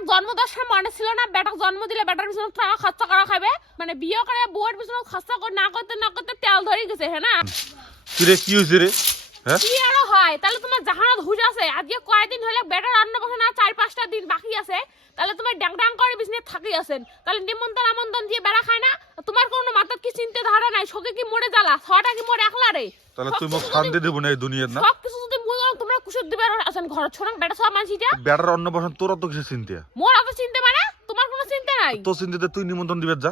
বেটাক জন্ম দেওয়ার সময় মনে ছিল না বেটাক জন্ম দিলে বেটার পিছনে টাকা খরচা করা খাবে মানে বিয়ে করে বউয়ের পিছনে খরচা করে না করতে না করতে তেল ধরে গেছে হ্যাঁ না? কিরে কি হয়েছে রে হ্যাঁ কি আরও হয়? তাহলে তোমার জাহানত হুশ আছে। আজকে কয়দিন হলে বেটার বসে না চার পাঁচটা দিন বাকি আছে। তাহলে তোমার ড্যাং ড্যাং করে বিজনেস থাকি আছেন। তাহলে নিমন্ত্রণ আমন্ত্রণ দিয়ে বেড়া খায় না। তোমার কোনো মাথার কি চিন্তা ধারা নাই? সকে কি মরে জ্বালা? ছটা কি মরে একলা রে তাহলে তুই সব শান্তি দেবো না এই দুনিয়ার না? সব কিছু যদি মুই গেলাম তোমরা কুসুর দিবার আছেন ঘর ছোড়াং বেটা সব মানসিটা বেটার অন্য বসন তোর তো কিছু চিন্তা। মোর অত চিন্তা মানে? তোমার কোনো চিন্তা নাই? তোর চিন্তাতে তুই নিমন্ত্রণ দিবে যা।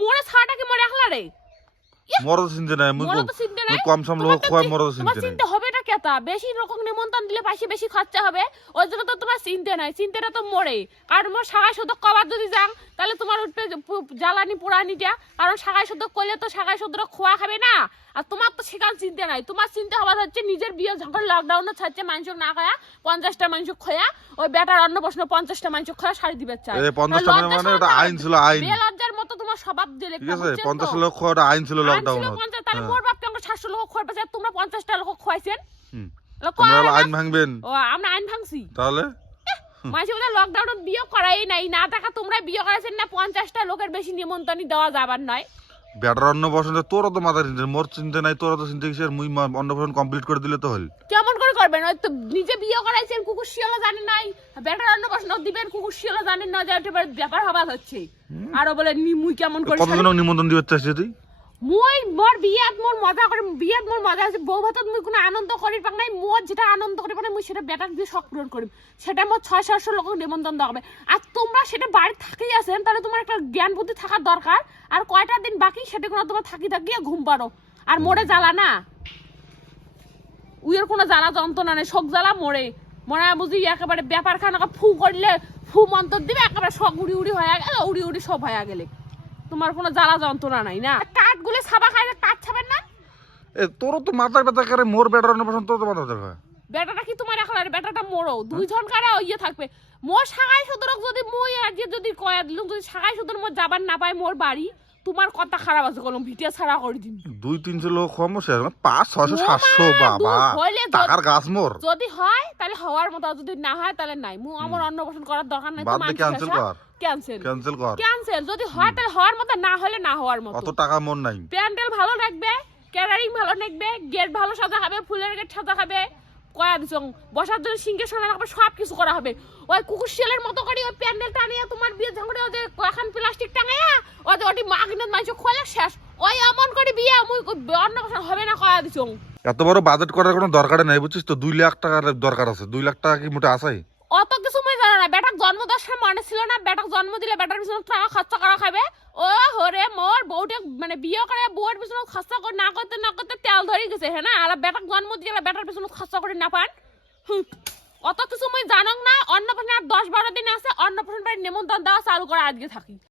মোরে ছাটাকে মরে একলা রে চিন্তা মুই মোর তো চিন্তা নাই। মুই কম সাম লোক তোমার তো খোয়া চি- মরদ চিন্তা নাই। চিন্তা হবে না কেতা বেশি রকম নিমন্ত্রণ দিলে পাশে বেশি খরচা হবে। ওই জন্য তো তোমার চিন্তা নাই চিন্তাটা তো মরে কারণ মোর সাগাই শুধু কবার যদি যাং তাহলে তোমার উঠবে জ্বালানি পোড়ানিটা কারণ সাগাই শুধু করলে তো সাগাই শুধু খোয়া খাবে না। আর তোমার তো সেখান চিন্তা নাই। তোমার চিন্তা হওয়া হচ্ছে নিজের বিয়ে যখন লকডাউনে ছাড়ছে মানুষ না খায়া পঞ্চাশটা মানুষ খোয়া ওই বেটার অন্ন বসনো পঞ্চাশটা মানুষ খোয়া শাড়ি দিবে চাই মানে আইন ছিল আইন। বেলজ্জার মতো তোমার স্বভাব দিলে ঠিক আছে পঞ্চাশ লোক খোয়া আইন ছিল লকডাউন তাহলে মোর বাপকে আমরা সাতশো লোক খোয়ার পাশে তোমরা পঞ্চাশটা লোক খোয়াইছেন। লোক তোমরা হলো কয় আইন ভাঙবেন। ও আমরা আইন ভাঙছি। তাহলে? মাঝে মধ্যে লকডাউনে বিয়ে করাই নাই। না টাকা তোমরা বিয়ে করাইছেন না পঞ্চাশটা লোকের বেশি নিমন্ত্রণ দেওয়া যাবার নয়। বেটার অন্ন তোরা তো মাথা চিন্তা মোর চিন্তা নাই তোরা তো চিন্তা মুই কমপ্লিট করে দিলে তো হল কেমন করে করবেন? ওই তো নিজে বিয়ে করাইছেন কুকুর শিয়ালা জানেন নাই। বেটার দিবেন কুকুর শিয়ালা জানেন না যে ব্যাপার হবার হচ্ছে। আরও বলে মুই কেমন করে কতজন নিমন্ত্রণ দিবে চাইছিস তুই? মই মোর বিয়াত মোর মজা করে বিয়াত মোর মজা আছে বউ ভাতত মুই কোনো আনন্দ করি পাক নাই যেটা আনন্দ মুই শখ ছয় জ্ঞান বুদ্ধি কয়টা দিন কোনো থাকি থাকি ঘুম পারো আর মোড়ে জ্বালা না। উইয়ের কোনো জ্বালা যন্ত্রণা নেই শোক জ্বালা মোড়ে মনে বুঝি একেবারে ব্যাপার খানা ফু করলে ফু মন্তর দিবে একেবারে সব উড়ি উড়ি হয়ে গেলে উড়ি উড়ি সব হয়ে গেলে তোমার কোনো জ্বালা যন্ত্রণা নাই না? কাঠগুলো সাবা খাইলে কাঠ ছাবেন না? এ তোর তো মাথার ব্যথা করে মোর বেটার অন্ন বসন তোর তো মাথা ব্যথা করে। বেটাটা কি তোমার এখন? আর বেটাটা মোড়ো দুইজন কারা ইয়ে থাকবে? মোর সাগাই সুদরক যদি মই আজকে যদি কয়া দিলুম যদি সাগাই সুদর মোর যাবার না পায় মোর বাড়ি তোমার কথা খারাপ আছে কলম ভিটিয়া ছাড়া করে দিন দুই তিনশো লোক খোয়ামো শেষ পাঁচ ছয়শো সাতশো বাবা। টাকার গাছ মোর। যদি হয় তাহলে হওয়ার মতো যদি না হয় তাহলে নাই। মু আমার অন্নপ্রাশন করার দরকার নাই বাদ ক্যান্সেল কর। ক্যান্সেল ক্যান্সেল কর। ক্যান্সেল যদি হয় তাহলে হওয়ার মতো না হলে না হওয়ার মতো। অত টাকা মোর নাই। প্যান্ডেল ভালো লাগবে ক্যাটারিং ভালো লাগবে গেট ভালো সাজা হবে ফুলের গেট সাজা হবে। কয়া দিছ বসার জন্য সিংহের সঙ্গে রাখবে সব কিছু করা হবে। ওই কুকুর শিয়ালের মতো করে ওই প্যান্ডেল টানিয়ে তোমার বিয়ে ঝাঙ্গড়ে ওই যে প্লাস্টিক টাঙাইয়া যে ওটি মাগনের মাংস খোলে শেষ। ওই এমন করে বিয়ে মুই অন্য কথা হবে না কয়া দিছ। এত বড় বাজেট করার কোনো দরকার নাই বুঝছিস তো? দুই লাখ টাকার দরকার আছে। দুই লাখ টাকা কি মোটে আসাই অত কিছু মই জানা না। বেটাক জন্ম দেওয়ার সময় মনে ছিল না বেটাক জন্ম দিলে বেটার পিছনে টাকা খরচা করা খাবে ও হরে মোর বউটা মানে বিয়ে করে বউয়ের পিছনে খরচা করে না করতে না করতে তেল ধরে গেছে হ্যাঁ না? আর বেটাক জন্ম দিলে বেটার পিছনে খরচা করে না পান। অত কিছু মই জানক না। অন্নপ্রাশন আর দশ বারো দিন আছে। অন্নপ্রাশন বাড়ি নিমন্ত্রণ দেওয়া চালু করে আজকে থাকি।